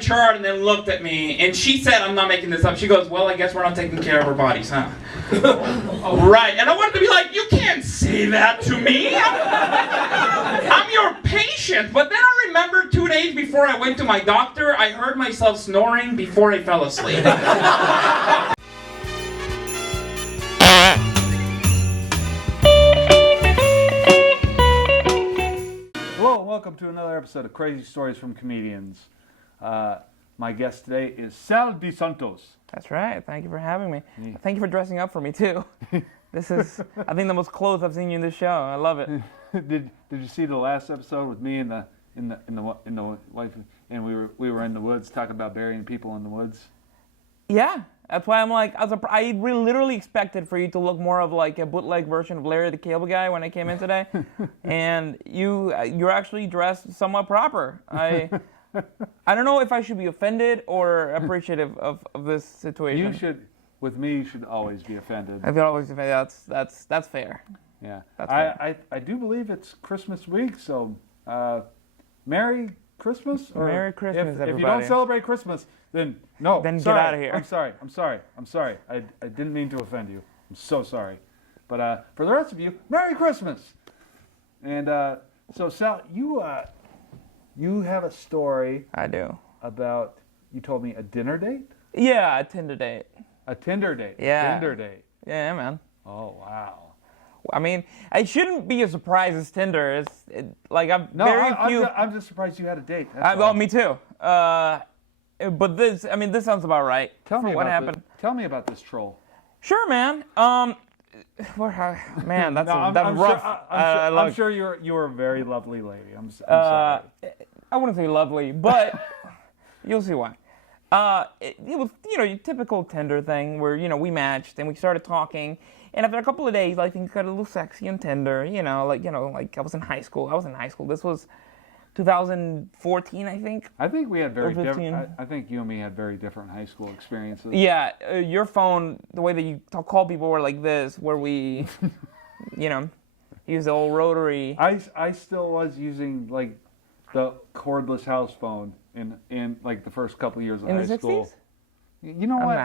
chart and then looked at me, and she said, I'm not making this up, she goes, well, I guess we're not taking care of our bodies, huh? Right, and I wanted to be like, you can't say that to me. I'm your patient. But then I remembered 2 days before I went to my doctor, I heard myself snoring before I fell asleep. Hello and welcome to another episode of Crazy Stories from Comedians. My guest today is Sal de Santos. That's right. Thank you for having me. Yeah. Thank you for dressing up for me too. This is, I think, the most clothes I've seen you in this show. I love it. Did you see the last episode with me and the wife, and we were in the woods talking about burying people in the woods? Yeah, that's why I'm like, I really literally expected for you to look more of like a bootleg version of Larry the Cable Guy when I came in today, and you're actually dressed somewhat proper. I don't know if I should be offended or appreciative of this situation. You should, with me, you should always be offended. I feel always offended. That's fair. Yeah, that's fair. I do believe it's Christmas week, so Merry Christmas. Or Merry Christmas, everybody. If you don't celebrate Christmas, then no. Then sorry, get out of here. I'm sorry. I didn't mean to offend you. I'm so sorry. But for the rest of you, Merry Christmas. And so Sal, you have a story. I do. About, you told me, a dinner date? Yeah, a Tinder date. A Tinder date? Yeah. Tinder date. Yeah, man. Oh, wow. I mean, it shouldn't be a surprise as Tinder. I'm just surprised you had a date. Well, me too. But this sounds about right. Tell me what happened. Tell me about this troll. Sure, man. Man, that's rough. I'm sure you were a very lovely lady. I'm sorry. I wouldn't say lovely, but you'll see why. It was, your typical Tinder thing where, we matched and we started talking. And after a couple of days, I think it got a little sexy on Tinder. Like I was in high school. This was 2014, I think. I think we had very different. I think you and me had very different high school experiences. Yeah, your phone, the way that you call people were like this, where we, use the old rotary. I still was using like the cordless house phone in like the first couple of years of high school. In the 60s? You know what?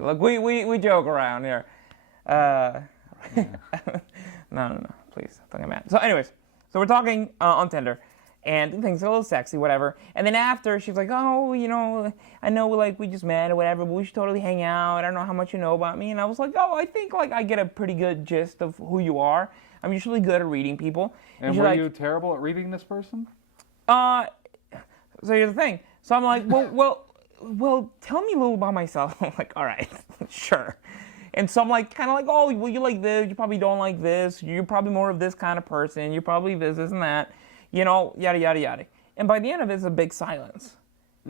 Look, we joke around here. No, please, don't get mad. So anyways, so we're talking on Tinder, and things are a little sexy, whatever. And then after, she's like, oh, I know like we just met or whatever, but we should totally hang out. I don't know how much you know about me. And I was like, oh, I think like I get a pretty good gist of who you are. I'm usually good at reading people. And were you terrible at reading this person? So here's the thing. So I'm like, well, tell me a little about myself. I'm like, all right, sure. And so I'm like, kind of like, oh, well, you like this, you probably don't like this, you're probably more of this kind of person, you're probably this and that, yada, yada, yada. And by the end of it, it's a big silence.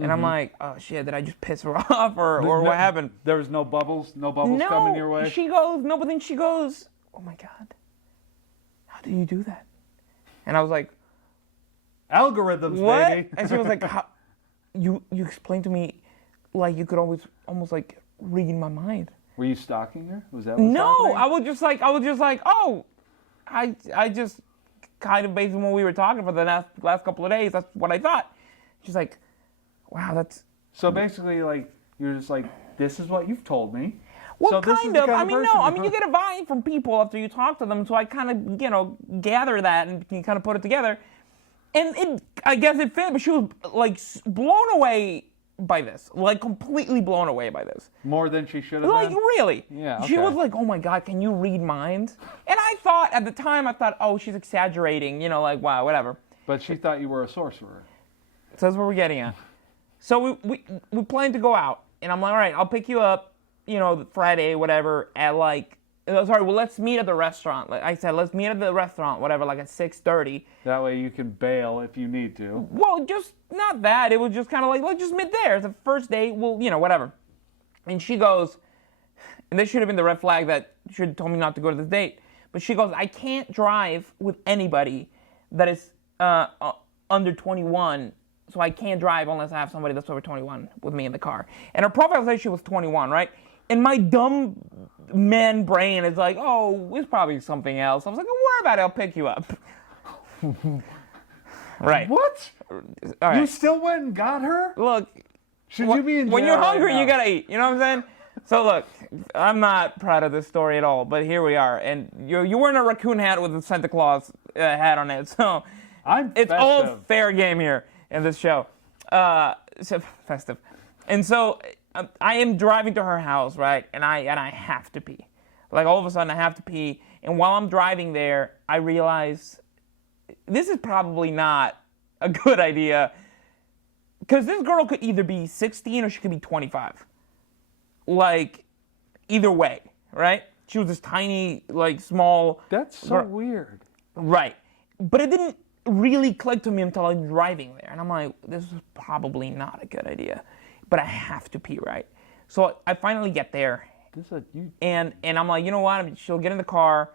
And I'm like, oh, shit, did I just piss her off or what happened? There was no bubbles coming your way? But then she goes, oh, my God, how do you do that? And I was like, algorithms, what? Baby. And she was like, you explained to me like you could almost like read my mind. Were you stalking her? Was that no? I was just like, oh, I just kind of based on what we were talking for the last couple of days. That's what I thought. She's like, wow, that's. So basically, like you're just like, this is what you've told me. Well, so kind of. You get a vibe from people after you talk to them. So I kind of, gather that and you kind of put it together. And I guess it fit, but she was like blown away by this, like completely blown away by this. More than she should have been? Like, really? Yeah, okay. She was like, oh my God, can you read minds? And I thought, at the time, oh, she's exaggerating, like, wow, whatever. But she thought you were a sorcerer. So that's what we're getting at. So we planned to go out, and I'm like, all right, I'll pick you up, Friday, whatever, at like, let's meet at the restaurant. Like I said, let's meet at the restaurant, whatever, like at 6:30. That way you can bail if you need to. Well, just not that. It was just kind of like, let's just meet there. It's the first date. Well, whatever. And she goes, and this should have been the red flag that should have told me not to go to this date. But she goes, I can't drive with anybody that is under 21. So I can't drive unless I have somebody that's over 21 with me in the car. And her profile says she was 21, right? And my dumb man brain is like, oh, it's probably something else. I was like, don't worry about it, I'll pick you up. Right. What? All right. You still went and got her? Look, Should you be in jail when you're hungry, right you now? gotta eat. You know what I'm saying? So look, I'm not proud of this story at all, but here we are. And you're wearing a raccoon hat with a Santa Claus hat on it, so it's all festive. fair game here in this show. So festive. And so I am driving to her house, right? And I have to pee. Like all of a sudden I have to pee. And while I'm driving there, I realize this is probably not a good idea. Because this girl could either be 16 or she could be 25. Like, either way, right? She was this tiny, like, small... That's so weird. Right. But it didn't really click to me until I was driving there. And I'm like, this is probably not a good idea. But I have to pee, right? So I finally get there. And I'm like, you know what? She'll get in the car.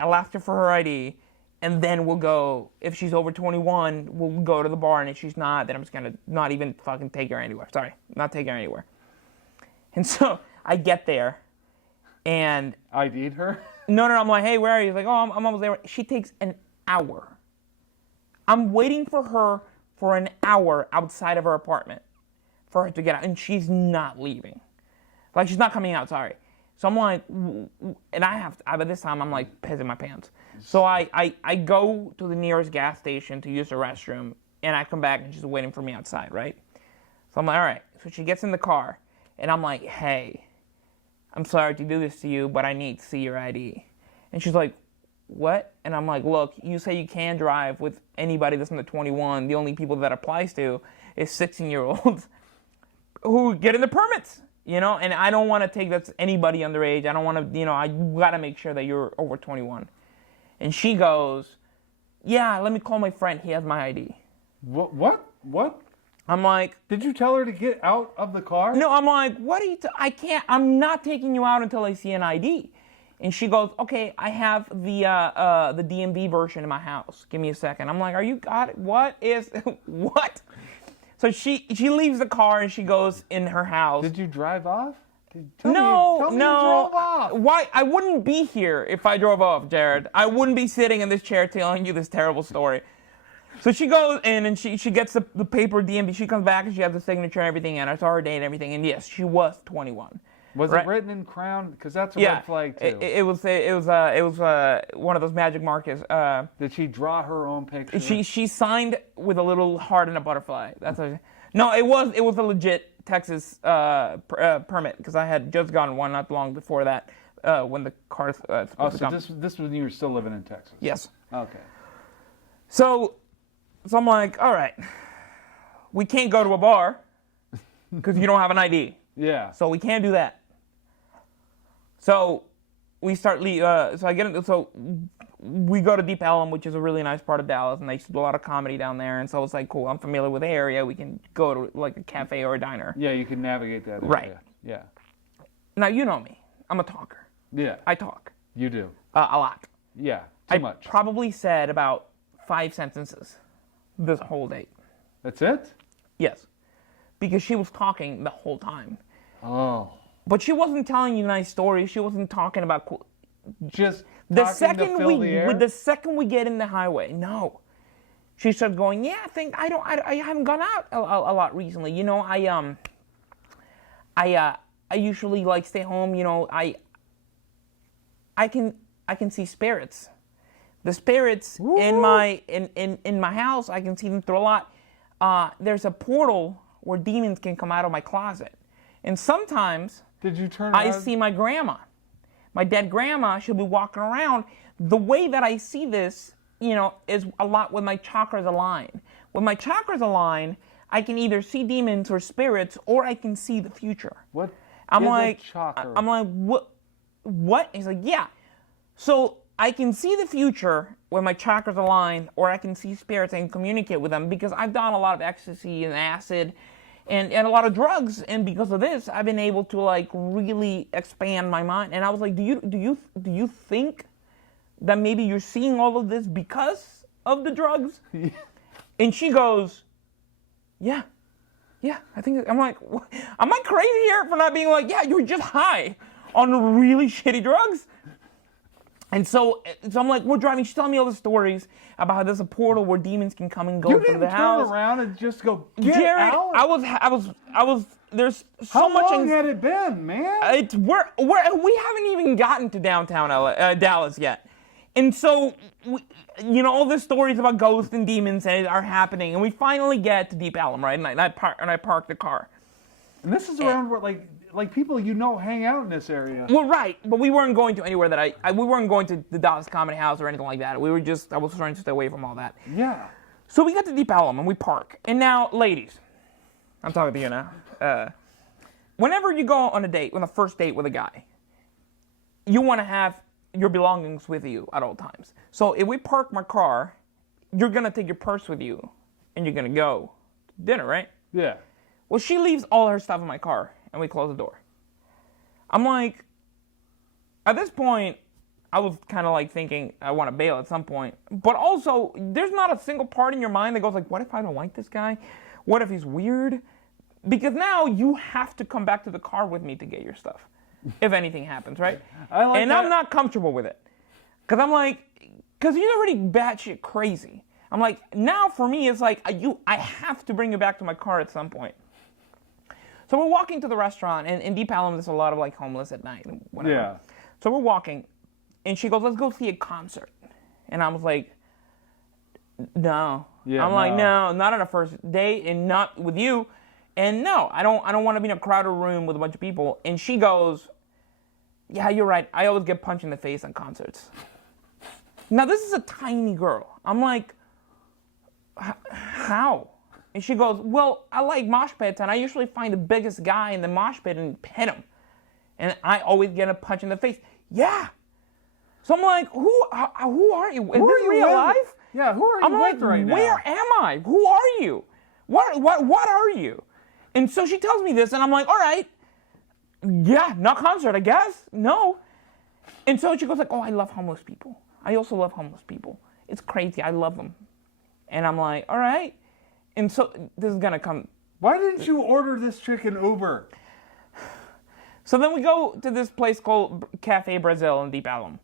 I'll ask her for her ID. And then we'll go. If she's over 21, we'll go to the bar. And if she's not, then I'm just going to not even fucking take her anywhere. Sorry. Not take her anywhere. And so I get there. And... ID'd her? No, I'm like, hey, where are you? He's like, oh, I'm almost there. She takes an hour. I'm waiting for her for an hour outside of her apartment for her to get out. And she's not leaving. Like, she's not coming out, sorry. So I'm like, and by this time, I'm like pissing my pants. So I go to the nearest gas station to use the restroom, and I come back, and she's waiting for me outside, right? So I'm like, all right. So she gets in the car, and I'm like, hey, I'm sorry to do this to you, but I need to see your ID. And she's like, what? And I'm like, look, you say you can drive with anybody that's under 21. The only people that applies to is 16-year-olds who get in the permits. You know, and I don't want to take that to anybody underage. I don't want to, I got to make sure that you're over 21. And she goes, yeah, let me call my friend. He has my ID. What? I'm like... Did you tell her to get out of the car? No, I'm like, what are you... I'm not taking you out until I see an ID. And she goes, okay, I have the DMV version in my house. Give me a second. I'm like, are you... God, what is... What? So she leaves the car and she goes in her house. Did you drive off? Tell me you drove off. Why? I wouldn't be here if I drove off, Jared. I wouldn't be sitting in this chair telling you this terrible story. So she goes in and she gets the paper DMV. She comes back and she has the signature and everything, and I saw her date and everything. And yes, she was 21. Was it written in crown? Because that's a red flag too. It was one of those magic markers. Did she draw her own picture? She signed with a little heart and a butterfly. No, it was a legit Texas permit because I had just gotten one not long before that when the car. This was when you were still living in Texas. Yes. Okay. So I'm like, all right, we can't go to a bar because you don't have an ID. Yeah. So we can't do that. So we start. So we go to Deep Ellum, which is a really nice part of Dallas, and they used to do a lot of comedy down there. And so it's like, cool. I'm familiar with the area. We can go to like a cafe or a diner. Yeah, you can navigate that area. Right. Yeah. Now you know me. I'm a talker. Yeah. I talk. You do. A lot. Yeah. Too much. I probably said about 5 sentences this whole date. That's it? Yes. Because she was talking the whole time. Oh. But she wasn't telling you nice stories. She wasn't talking about just the talking to fill the air? The second we get in the highway, no. She starts going, yeah, I haven't gone out a lot recently. You know, I usually like stay home. You know, I can see spirits. The spirits in my house, I can see them through a lot. There's a portal where demons can come out of my closet, and sometimes did you turn? I see my grandma, my dead grandma. She'll be walking around. The way that I see this, is a lot when my chakras align. When my chakras align, I can either see demons or spirits, or I can see the future. What? I'm is like, a chakra? I'm like, what? What? He's like, yeah. So I can see the future when my chakras align, or I can see spirits and communicate with them because I've done a lot of ecstasy and acid and a lot of drugs, and because of this, I've been able to like really expand my mind. And I was like, do you think that maybe you're seeing all of this because of the drugs? And she goes, yeah, I think. I'm like, what? Am I crazy here for not being like, yeah, you're just high on really shitty drugs? And so I'm like, we're driving. She's telling me all the stories about how there's a portal where demons can come and go You through didn't the house. turn around and just go, get Jared, out. I was. There's so How much. long had it been, man? We haven't even gotten to downtown Dallas yet, and so all the stories about ghosts and demons are happening, and we finally get to Deep Ellum, right? And I park the car. And this is around where like people hang out in this area. Well, right, but we weren't going to anywhere that we weren't going to the Dallas Comedy House or anything like that. I was trying to stay away from all that. Yeah. So we got to Deep Ellum and we park. And now, ladies, I'm talking to you now. Whenever you go on a first date with a guy, you want to have your belongings with you at all times. So if we park my car, you're gonna take your purse with you, and you're gonna go to dinner, right? Yeah. Well, she leaves all her stuff in my car, and we close the door. I'm like, at this point, I was kind of like thinking I want to bail at some point. But also, there's not a single part in your mind that goes like, what if I don't like this guy? What if he's weird? Because now you have to come back to the car with me to get your stuff, if anything happens, right? I'm not comfortable with it. Because I'm like, because you're already batshit crazy. I'm like, now for me, it's like, I have to bring you back to my car at some point. So we're walking to the restaurant, and in Deep Ellum, there's a lot of like homeless at night and whatever. Yeah. So we're walking, and she goes, let's go see a concert. And I was like, no. Yeah, I'm like, no, not on a first date, and not with you. And no, I don't want to be in a crowded room with a bunch of people. And she goes, yeah, you're right. I always get punched in the face on concerts. Now, this is a tiny girl. I'm like, how? And she goes, well, I like mosh pits, and I usually find the biggest guy in the mosh pit and hit him. And I always get a punch in the face. Yeah. So I'm like, who are you? Is this real life? Yeah, who are you with right now? Where am I? Who are you? What are you? And so she tells me this, and I'm like, all right. Yeah, not concert, I guess. No. And so she goes like, oh, I love homeless people. I also love homeless people. It's crazy. I love them. And I'm like, all right. And so this is going to come. Why didn't you order this chick an Uber? So then we go to this place called Cafe Brazil in Deep Ellum.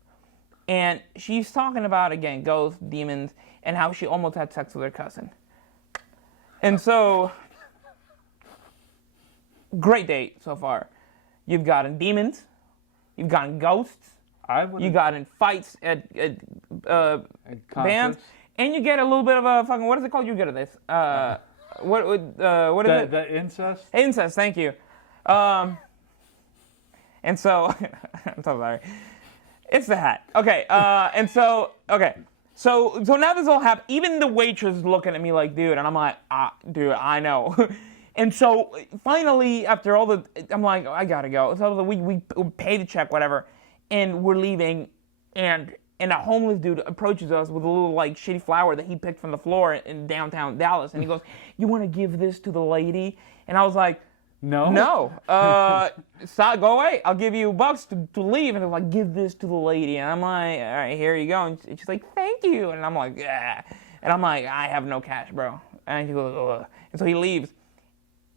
And she's talking about, again, ghosts, demons, and how she almost had sex with her cousin. And so, great date so far. You've gotten demons. You've gotten ghosts. You got in fights at bands. And you get a little bit of a fucking, what is it called? You're good at this. What is it? The incest? Incest, thank you. And so, I'm so sorry. It's the hat. Okay, So now this all happened. Even the waitress is looking at me like, dude, and I'm like, dude, I know. And so finally, after all I'm like, I gotta go. So we pay the check, whatever, and we're leaving, and a homeless dude approaches us with a little like shitty flower that he picked from the floor in downtown Dallas, and he goes, "You want to give this to the lady?" And I was like, No. Stop, go away. I'll give you $bucks to leave. And they're like, give this to the lady. And I'm like, all right, here you go. And she's like, thank you. And I'm like, yeah. And I'm like, I have no cash, bro. And she goes, ugh. And so he leaves.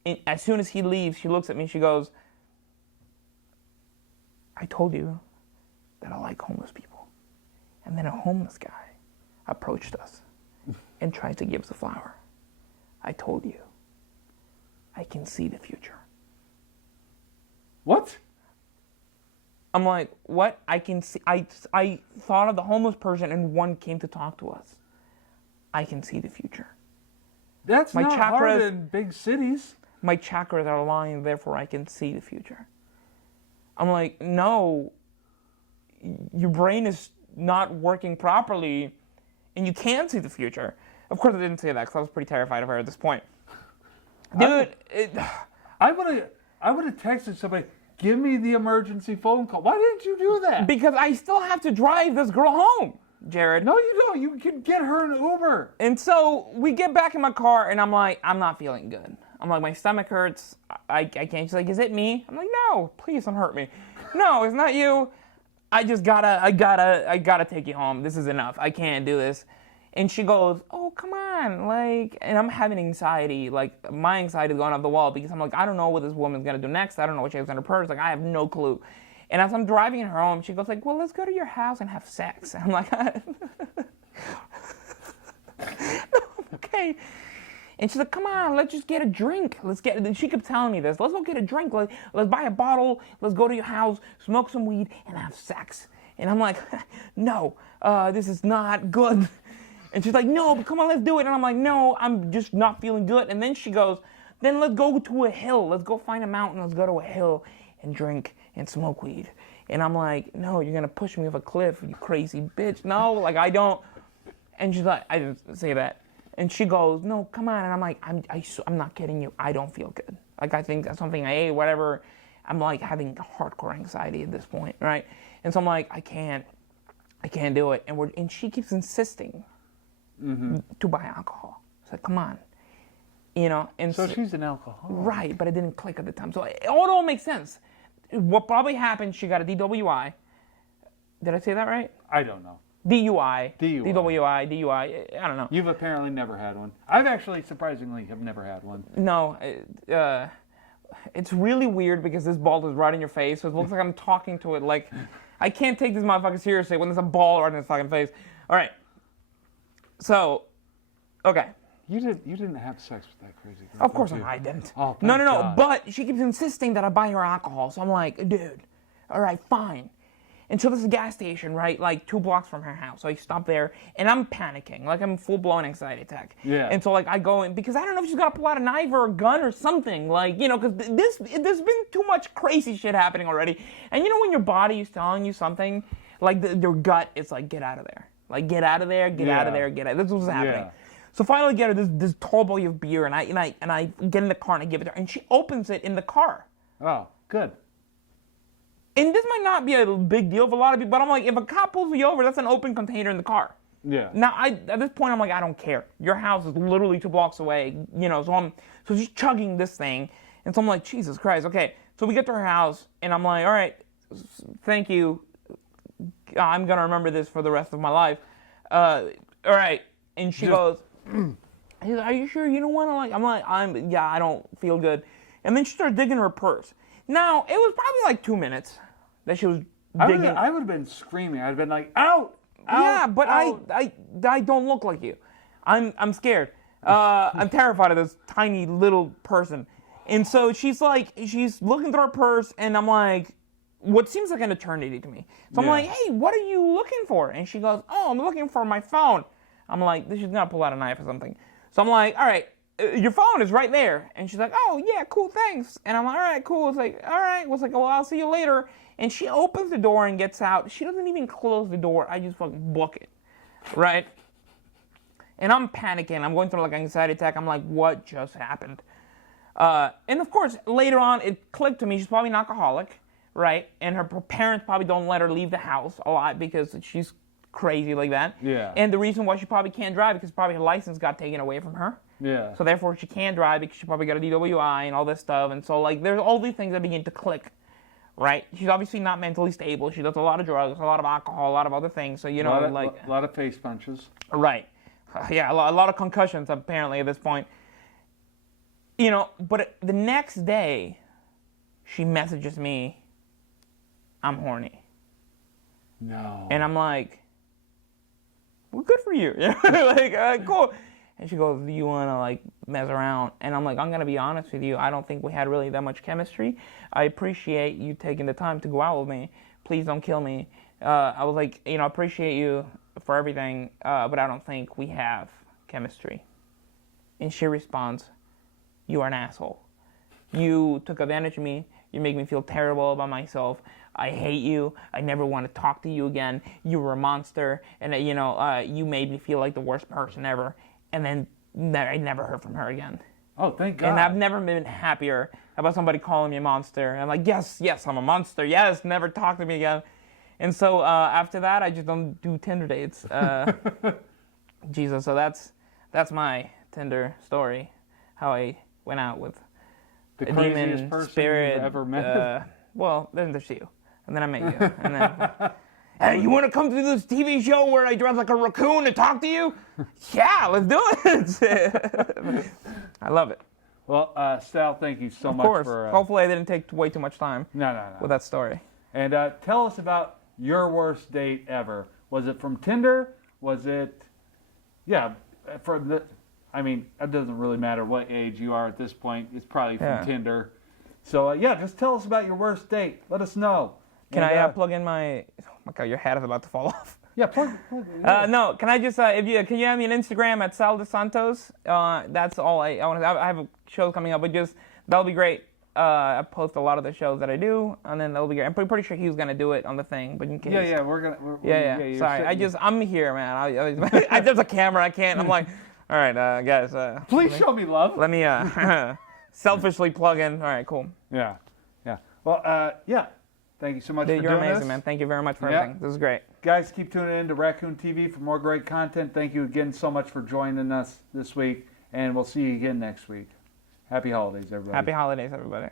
And as soon as he leaves, she looks at me and she goes, I told you that I like homeless people. And then a homeless guy approached us and tried to give us a flower. I told you. I can see the future. What? I'm like, what? I can see. I thought of the homeless person and one came to talk to us. I can see the future. That's not hard in big cities. My chakras are aligned, therefore I can see the future. I'm like, no, your brain is not working properly and you can see the future. Of course I didn't say that because I was pretty terrified of her at this point. Dude, I would have texted somebody, give me the emergency phone call. Why didn't you do that? Because I still have to drive this girl home, Jared. No, you don't. You can get her an Uber. And so we get back in my car, and I'm like, I'm not feeling good. I'm like, my stomach hurts. I can't. She's like, is it me? I'm like, no, please don't hurt me. No, it's not you. I gotta take you home. This is enough. I can't do this. And she goes, oh, come on, like, and I'm having anxiety, like, my anxiety is going off the wall because I'm like, I don't know what this woman's gonna do next. I don't know what she has in her purse. Like, I have no clue. And as I'm driving her home, she goes like, well, let's go to your house and have sex. And I'm like, okay. And she's like, come on, let's just get a drink. She kept telling me this. Let's go get a drink. Let's buy a bottle. Let's go to your house, smoke some weed, and have sex. And I'm like, no, this is not good. And she's like, no, but come on, let's do it. And I'm like, no, I'm just not feeling good. And then she goes, then let's go to a hill. Let's go find a mountain. Let's go to a hill and drink and smoke weed. And I'm like, no, you're going to push me off a cliff, you crazy bitch. No, like, I don't. And she's like, I didn't say that. And she goes, no, come on. And I'm like, I'm not kidding you. I don't feel good. Like, I think that's something I ate, whatever. I'm like having hardcore anxiety at this point, right? And so I'm like, I can't do it. And she keeps insisting to buy alcohol. It's like, come on. You know, and so she's an alcoholic. Right, but it didn't click at the time. So it all makes sense. What probably happened, she got a DWI. Did I say that right? I don't know. DUI. DWI, DUI, I don't know. You've apparently never had one. I've actually, surprisingly, have never had one. No, it's really weird because this ball is right in your face, so it looks like I'm talking to it like, I can't take this motherfucker seriously when there's a ball right in his fucking face. All right. So, okay. You didn't have sex with that crazy girl. Of course I didn't. Oh, no. God. But she keeps insisting that I buy her alcohol. So I'm like, dude, all right, fine. And so there's a gas station, right, like 2 blocks from her house. So I stop there, and I'm panicking. Like, I'm full-blown anxiety attack. Yeah. And so, like, I go in, because I don't know if she's got to pull out a knife or a gun or something. Like, you know, because there's been too much crazy shit happening already. And you know when your body is telling you something, like, your gut, it's like, get out of there. Like, get out of there, get out of there, get out. That's what's happening. Yeah. So finally, I get her this tall boy of beer, and I get in the car and I give it to her, and she opens it in the car. Oh, good. And this might not be a big deal for a lot of people, but I'm like, if a cop pulls me over, that's an open container in the car. Yeah. Now, at this point, I'm like, I don't care. Your house is literally 2 blocks away, you know. So she's chugging this thing, and so I'm like, Jesus Christ, okay. So we get to her house, and I'm like, all right, thank you. I'm gonna remember this for the rest of my life. All right, and she goes, are you sure you don't want to, like, I'm like, yeah, I don't feel good. And then she started digging in her purse. Now, it was probably like 2 minutes that she was digging. I would have been screaming. I'd have been like, out! Yeah, but out. I don't look like you. I'm scared. I'm terrified of this tiny little person. And so she's looking through her purse, and I'm like, what seems like an eternity to me. So I'm like, hey, what are you looking for? And she goes, oh, I'm looking for my phone. I'm like, she's gonna pull out a knife or something. So I'm like, all right, your phone is right there. And she's like, oh, yeah, cool, thanks. And I'm like, all right, cool. It's like, all right. It's like, well, I'll see you later. And she opens the door and gets out. She doesn't even close the door. I just fucking book it, right? And I'm panicking. I'm going through like an anxiety attack. I'm like, what just happened? And of course, later on, it clicked to me. She's probably an alcoholic, right? And her parents probably don't let her leave the house a lot because she's crazy like that. Yeah. And the reason why she probably can't drive because probably her license got taken away from her. Yeah. So therefore she can't drive because she probably got a DWI and all this stuff. And so like there's all these things that begin to click, right? She's obviously not mentally stable. She does a lot of drugs, a lot of alcohol, a lot of other things. So you know, a like lot of face punches. Right. Yeah, a lot of concussions apparently at this point. You know, but the next day, she messages me, I'm horny. No. And I'm like, well, good for you. Like, cool. And she goes, do you want to, like, mess around? And I'm like, I'm going to be honest with you. I don't think we had really that much chemistry. I appreciate you taking the time to go out with me. Please don't kill me. I was like, you know, I appreciate you for everything, but I don't think we have chemistry. And she responds, you are an asshole. You took advantage of me. You make me feel terrible about myself. I hate you. I never want to talk to you again. You were a monster. And, you know, you made me feel like the worst person ever. And then I never heard from her again. Oh, thank God. And I've never been happier about somebody calling me a monster. And I'm like, yes, I'm a monster. Yes, never talk to me again. And so after that, I just don't do Tinder dates. Jesus, so that's my Tinder story. How I went out with the a craziest demon person spirit. you've ever met. Well, then there's you. And then I met you. And then, hey, you want to come to this TV show where I dress like a raccoon and talk to you? Yeah, let's do it. I love it. Well, Sal, thank you so Of much course. for... Hopefully I didn't take way too much time No. with that story. And tell us about your worst date ever. Was it from Tinder? Was it, from the, I mean, it doesn't really matter what age you are at this point. It's probably from Tinder. So, just tell us about your worst date. Let us know. Can I plug in my, oh my God, your hat is about to fall off. Yeah, plug no, can I just, can you have me on Instagram at Sal de Santos? That's all I want to, I have a show coming up, but that'll be great. I post a lot of the shows that I do, and then that'll be great. I'm pretty sure he was gonna do it on the thing, but in case. We're Sorry, I'm here, man. There's a camera. I can't. I'm like, all right, guys. Please show me love. Let me selfishly plug in. All right, cool. Yeah. Well, Thank you so much for doing this. You're amazing, man. Thank you very much for everything. This is great. Guys, keep tuning in to Raccoon TV for more great content. Thank you again so much for joining us this week, and we'll see you again next week. Happy holidays, everybody. Happy holidays, everybody.